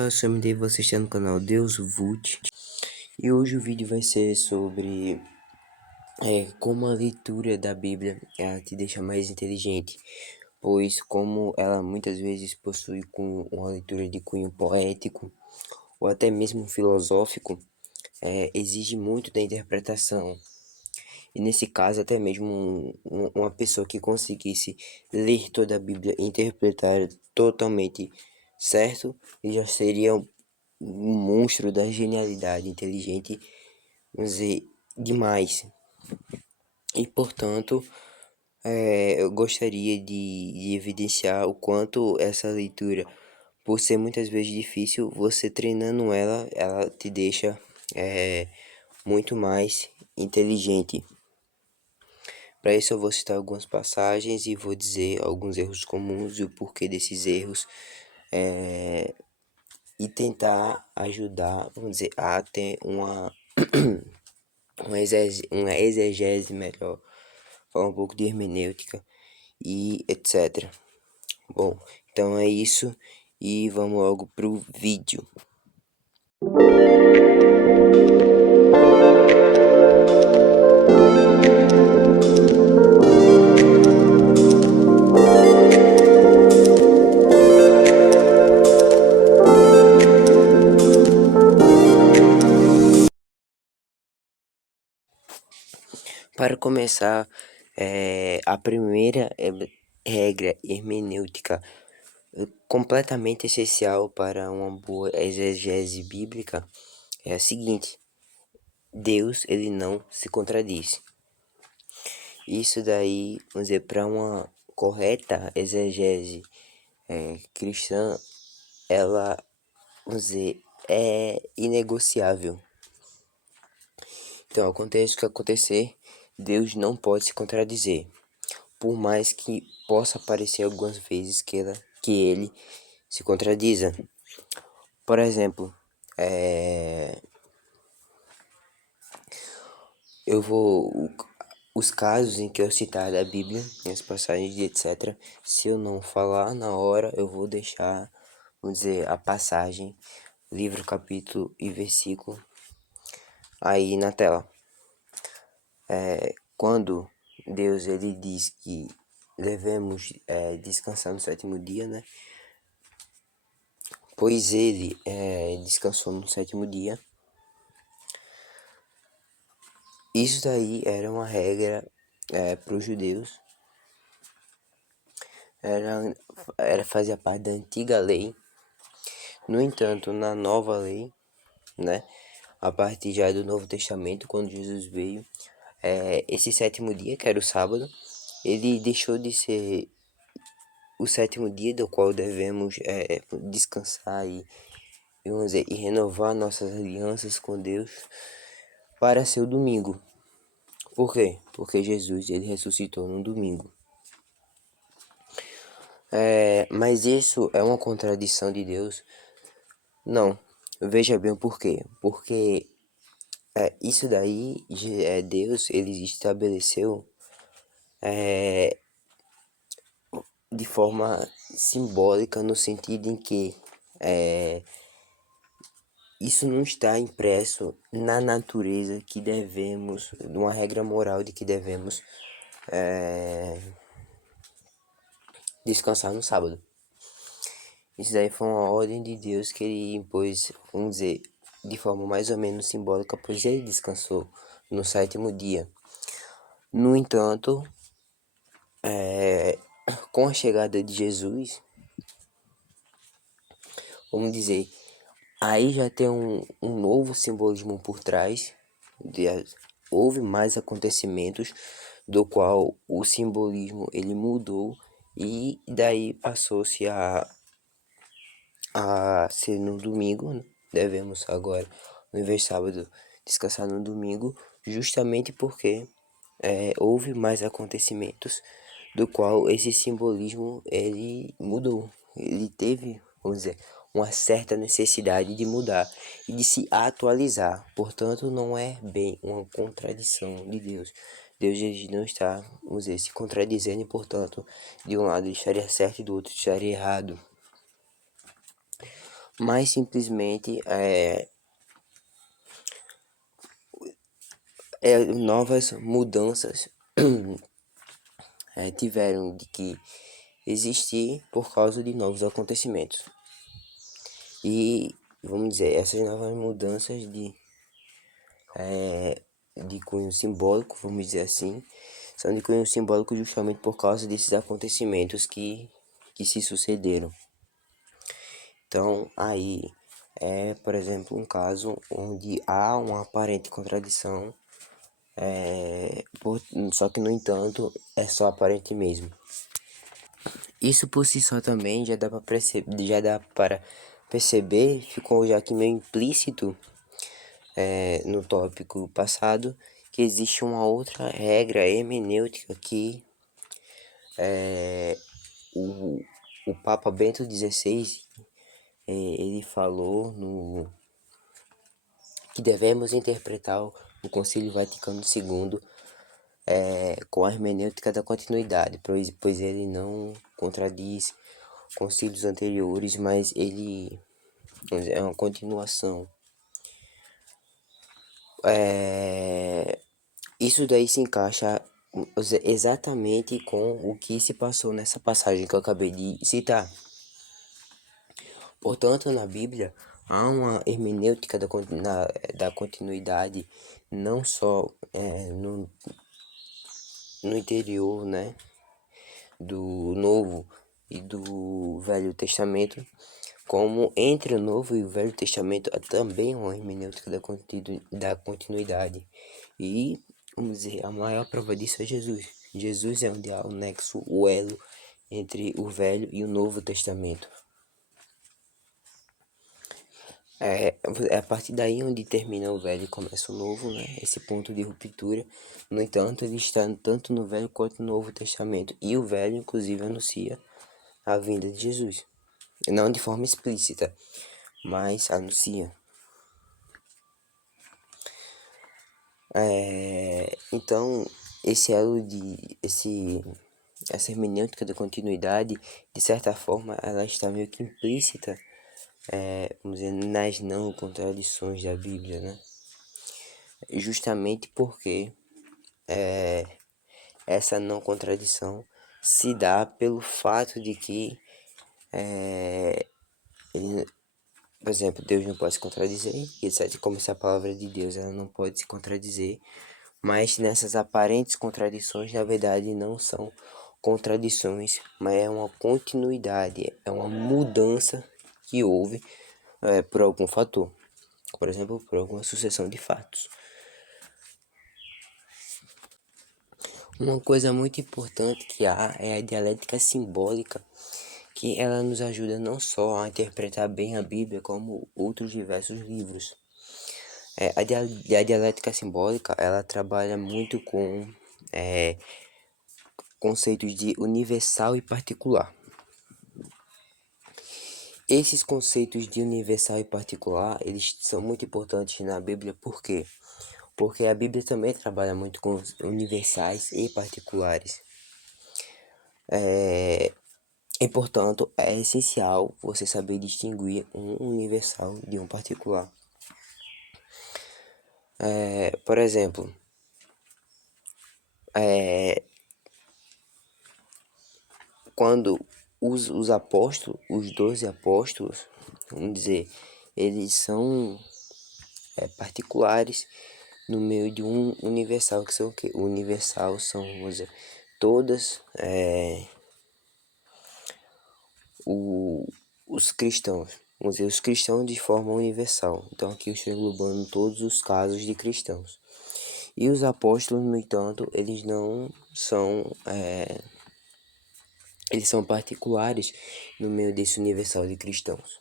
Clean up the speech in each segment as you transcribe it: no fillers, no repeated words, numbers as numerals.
Olá, eu sou o MD, você está no canal Deus Vult. E hoje o vídeo vai ser sobre como a leitura da Bíblia ela te deixa mais inteligente. Pois como ela muitas vezes possui uma leitura de cunho poético ou até mesmo filosófico, exige muito da interpretação. E nesse caso, até mesmo uma pessoa que conseguisse ler toda a Bíblia e interpretar totalmente certo, ele já seria um monstro da genialidade, inteligente, vamos dizer, demais. E portanto, eu gostaria de evidenciar o quanto essa leitura, por ser muitas vezes difícil, você treinando ela te deixa muito mais inteligente. Para isso eu vou citar algumas passagens e vou dizer alguns erros comuns e o porquê desses erros, e tentar ajudar, vamos dizer, a ter uma exegese melhor, falar um pouco de hermenêutica e etc. Bom, então é isso e vamos logo pro vídeo. Para começar, a primeira regra hermenêutica completamente essencial para uma boa exegese bíblica é a seguinte: Deus ele não se contradiz. Isso daí, vamos dizer, para uma correta exegese cristã, ela, vamos dizer, é inegociável. Então, aconteça o que acontecer, Deus não pode se contradizer. Por mais que possa parecer algumas vezes que ele se contradiza. Por exemplo, os casos em que eu citar da Bíblia, as passagens e etc. Se eu não falar na hora, eu vou deixar, vamos dizer, a passagem, livro, capítulo e versículo aí na tela. Quando Deus ele diz que devemos descansar no sétimo dia, né? Pois ele descansou no sétimo dia. Isso daí era uma regra para os judeus. Fazia parte da antiga lei. No entanto, na nova lei, né? A partir já do Novo Testamento, quando Jesus veio, esse sétimo dia, que era o sábado, ele deixou de ser o sétimo dia do qual devemos descansar vamos dizer, e renovar nossas alianças com Deus para ser o domingo. Por quê? Porque Jesus ele ressuscitou no domingo. Mas isso é uma contradição de Deus? Não. Veja bem o porquê. Porque isso daí, Deus ele estabeleceu de forma simbólica, no sentido em que isso não está impresso na natureza que devemos, numa regra moral de que devemos descansar no sábado. Isso daí foi uma ordem de Deus que ele impôs, vamos dizer, de forma mais ou menos simbólica, pois ele descansou no sétimo dia. No entanto, com a chegada de Jesus, vamos dizer, aí já tem um novo simbolismo por trás, houve mais acontecimentos, do qual o simbolismo ele mudou e daí passou-se a ser no domingo, né? Devemos agora, no invés de sábado, descansar no domingo, justamente porque houve mais acontecimentos, do qual esse simbolismo ele mudou, ele teve, vamos dizer, uma certa necessidade de mudar e de se atualizar. Portanto, não é bem uma contradição de Deus. Deus ele não está, vamos dizer, se contradizendo e, portanto, de um lado ele estaria certo e do outro estaria errado. mas simplesmente novas mudanças tiveram de que existir por causa de novos acontecimentos. E, vamos dizer, essas novas mudanças de cunho simbólico, vamos dizer assim, são de cunho simbólico justamente por causa desses acontecimentos que se sucederam. Então, aí por exemplo, um caso onde há uma aparente contradição, só que, no entanto, é só aparente mesmo. Isso por si só também já dá para perceber, ficou já que meio implícito no tópico passado, que existe uma outra regra hermenêutica que o, o Papa Bento XVI ele falou que devemos interpretar o Concílio Vaticano II com a hermenêutica da continuidade, pois ele não contradiz concílios anteriores, mas ele é uma continuação. Isso daí se encaixa exatamente com o que se passou nessa passagem que eu acabei de citar. Portanto, na Bíblia há uma hermenêutica da continuidade, não só no interior, né, do Novo e do Velho Testamento, como entre o Novo e o Velho Testamento há também uma hermenêutica da continuidade. E, vamos dizer, a maior prova disso é Jesus. Jesus é onde há o nexo, o elo entre o Velho e o Novo Testamento. É a partir daí onde termina o Velho e começa o Novo, né? Esse ponto de ruptura. No entanto, ele está tanto no Velho quanto no Novo Testamento. E o Velho, inclusive, anuncia a vinda de Jesus. Não de forma explícita, mas anuncia. Então, essa hermenêutica da continuidade, de certa forma, ela está meio que implícita, vamos dizer, nas não contradições da Bíblia, né? Justamente porque essa não contradição se dá pelo fato de que, por exemplo, Deus não pode se contradizer, e etc. Como essa palavra de Deus ela não pode se contradizer, mas nessas aparentes contradições, na verdade, não são contradições, mas é uma continuidade, é uma mudança que houve por algum fator, por exemplo, por alguma sucessão de fatos. Uma coisa muito importante que há é a dialética simbólica, que ela nos ajuda não só a interpretar bem a Bíblia, como outros diversos livros. A dialética simbólica, ela trabalha muito com conceitos de universal e particular. Esses conceitos de universal e particular, eles são muito importantes na Bíblia, por quê? Porque a Bíblia também trabalha muito com universais e particulares. E, portanto, é essencial você saber distinguir um universal de um particular. Por exemplo, quando os apóstolos, os 12 apóstolos, vamos dizer, eles são particulares no meio de um universal, que são o quê? O universal são, vamos dizer, todas os cristãos, vamos dizer, os cristãos de forma universal. Então aqui eu estou englobando todos os casos de cristãos. E os apóstolos, no entanto, eles não são eles são particulares no meio desse universal de cristãos,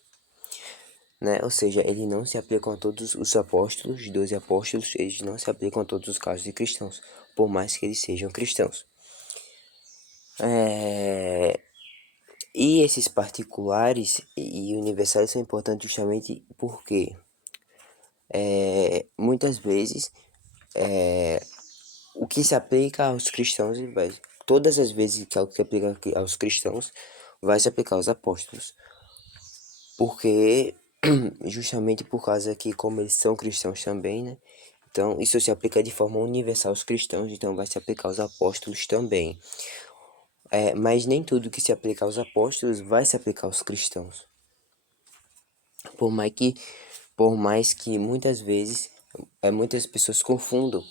né? Ou seja, eles não se aplicam a todos os apóstolos, os 12 apóstolos, eles não se aplicam a todos os casos de cristãos, por mais que eles sejam cristãos. E esses particulares e universais são importantes justamente porque muitas vezes o que se aplica aos cristãos todas as vezes que algo se aplica aos cristãos vai se aplicar aos apóstolos, porque justamente por causa que, como eles são cristãos também, né? Então, isso se aplica de forma universal aos cristãos, então vai se aplicar aos apóstolos também. Mas nem tudo que se aplica aos apóstolos vai se aplicar aos cristãos. Por mais que, por mais que muitas vezes muitas pessoas confundam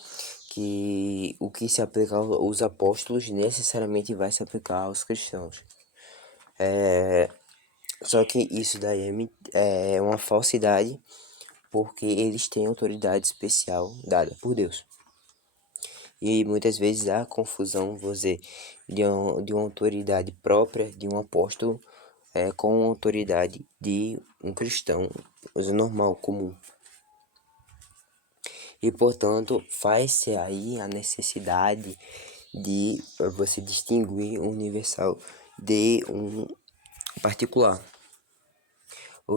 que o que se aplica aos apóstolos necessariamente vai se aplicar aos cristãos. Só que isso daí é uma falsidade, porque eles têm autoridade especial dada por Deus. E muitas vezes há confusão, você, de uma autoridade própria de um apóstolo com a autoridade de um cristão, coisa normal, comum. E portanto, faz-se aí a necessidade de você distinguir um universal de um particular.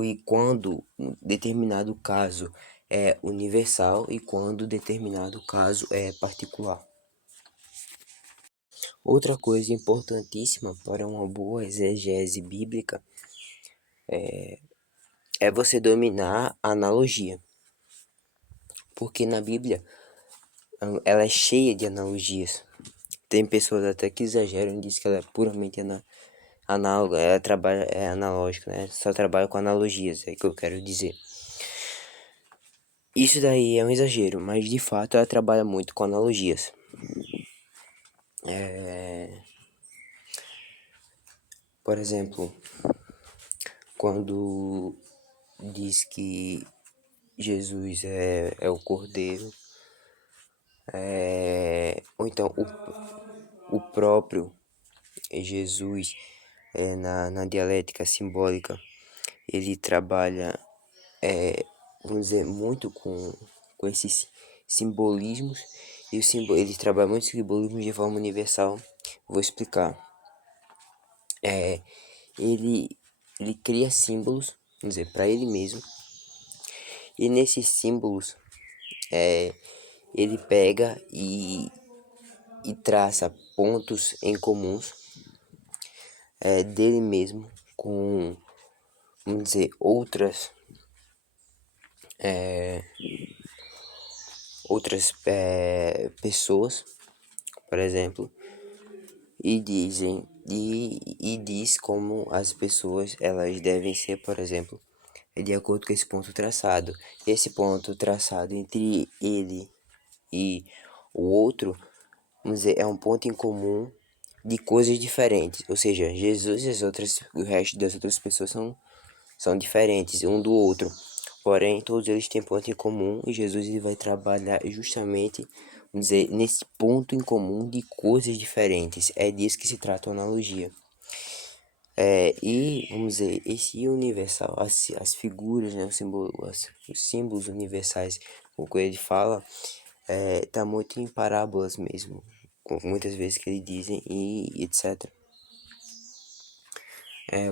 E quando determinado caso é universal e quando determinado caso é particular. Outra coisa importantíssima para uma boa exegese bíblica é você dominar a analogia. Porque na Bíblia ela é cheia de analogias. Tem pessoas até que exageram e dizem que ela é puramente análoga, ela trabalha, é analógica, né? Só trabalha com analogias, é o que eu quero dizer. Isso daí é um exagero, mas de fato ela trabalha muito com analogias. Por exemplo, quando diz que Jesus é o Cordeiro, ou então o próprio Jesus na dialética simbólica, ele trabalha, vamos dizer, muito com esses simbolismos, e ele trabalha muito simbolismos de forma universal. Vou explicar. Ele, ele cria símbolos, vamos dizer, para ele mesmo, e nesses símbolos ele pega e traça pontos em comuns dele mesmo com, vamos dizer, outras pessoas, por exemplo, e diz como as pessoas elas devem ser, por exemplo, de acordo com esse ponto traçado. Esse ponto traçado entre ele e o outro, vamos dizer, é um ponto em comum de coisas diferentes. Ou seja, Jesus e o resto das outras pessoas são diferentes um do outro. Porém, todos eles têm ponto em comum e Jesus ele vai trabalhar justamente, vamos dizer, nesse ponto em comum de coisas diferentes. É disso que se trata a analogia. E, vamos dizer, esse universal, as figuras, né, os símbolos universais, o que ele fala, tá muito em parábolas mesmo, muitas vezes que ele dizem e etc.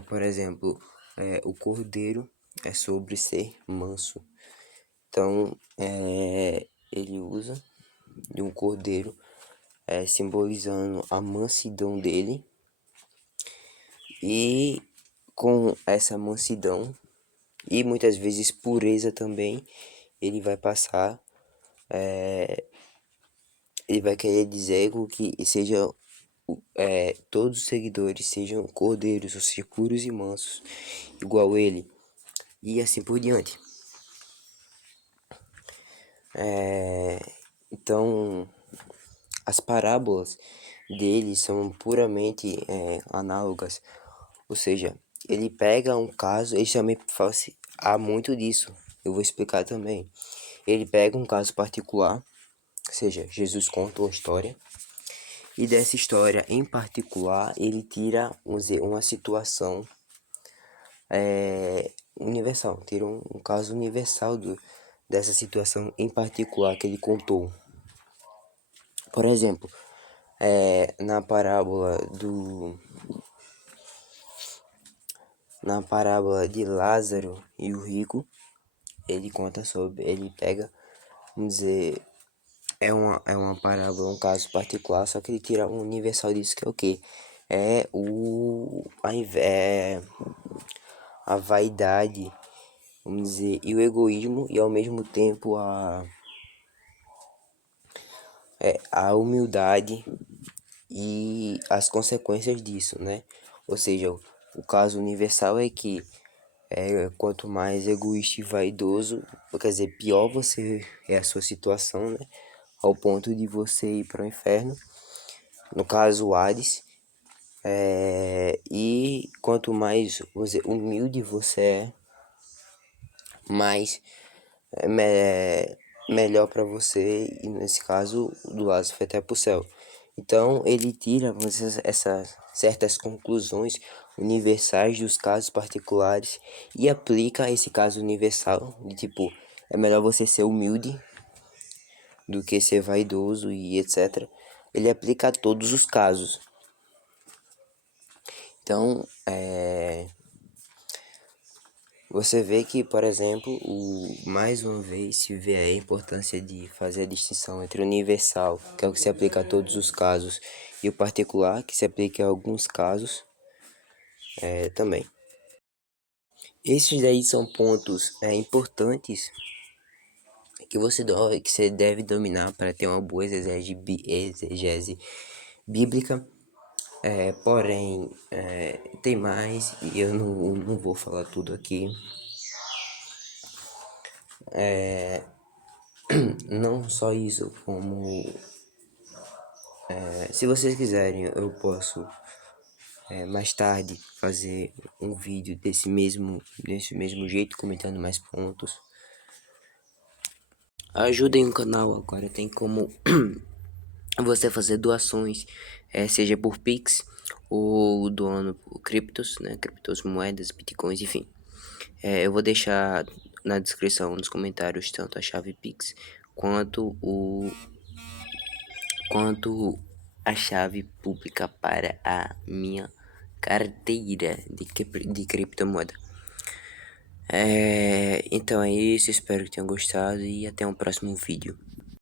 Por exemplo, o cordeiro é sobre ser manso. Então, ele usa de um cordeiro, simbolizando a mansidão dele, e com essa mansidão e muitas vezes pureza também, ele vai passar, ele vai querer dizer que seja todos os seguidores sejam cordeiros, ou seja, puros e mansos, igual ele, e assim por diante. Então, as parábolas dele são puramente análogas, ou seja, ele pega um caso, ele também faz, há muito disso, eu vou explicar também. Ele pega um caso particular, ou seja, Jesus conta uma história, e dessa história em particular ele tira, vamos dizer, uma situação universal, tira um caso universal dessa situação em particular que ele contou. Por exemplo, na parábola de Lázaro e o rico, ele conta sobre, ele pega, vamos dizer, é uma parábola, um caso particular, só que ele tira um universal disso que é o quê? A vaidade vamos dizer, e o egoísmo e ao mesmo tempo a humildade e as consequências disso, né? Ou seja, o caso universal é que quanto mais egoísta e vaidoso, quer dizer, pior você é a sua situação, né? Ao ponto de você ir para o inferno, no caso o Hades. E quanto mais humilde você mais melhor para você, e nesse caso do lado foi até pro céu. Então ele tira essas certas conclusões universais dos casos particulares e aplica esse caso universal de tipo, é melhor você ser humilde do que ser vaidoso e etc. Ele aplica a todos os casos. Então, você vê que, por exemplo, mais uma vez se vê a importância de fazer a distinção entre o universal, que é o que se aplica a todos os casos, e o particular, que se aplica a alguns casos também. Esses daí são pontos importantes que você deve dominar para ter uma boa exegese bíblica. Porém, tem mais, e eu não vou falar tudo aqui. Não só isso, como se vocês quiserem, eu posso mais tarde fazer um vídeo desse mesmo jeito, comentando mais pontos. Ajudem o canal agora, tem como você fazer doações, seja por Pix ou doando por criptos, né? Criptos, moedas, bitcoins, enfim. Eu vou deixar na descrição, nos comentários, tanto a chave Pix quanto a chave pública para a minha carteira de criptomoeda. Então é isso, espero que tenham gostado e até um próximo vídeo.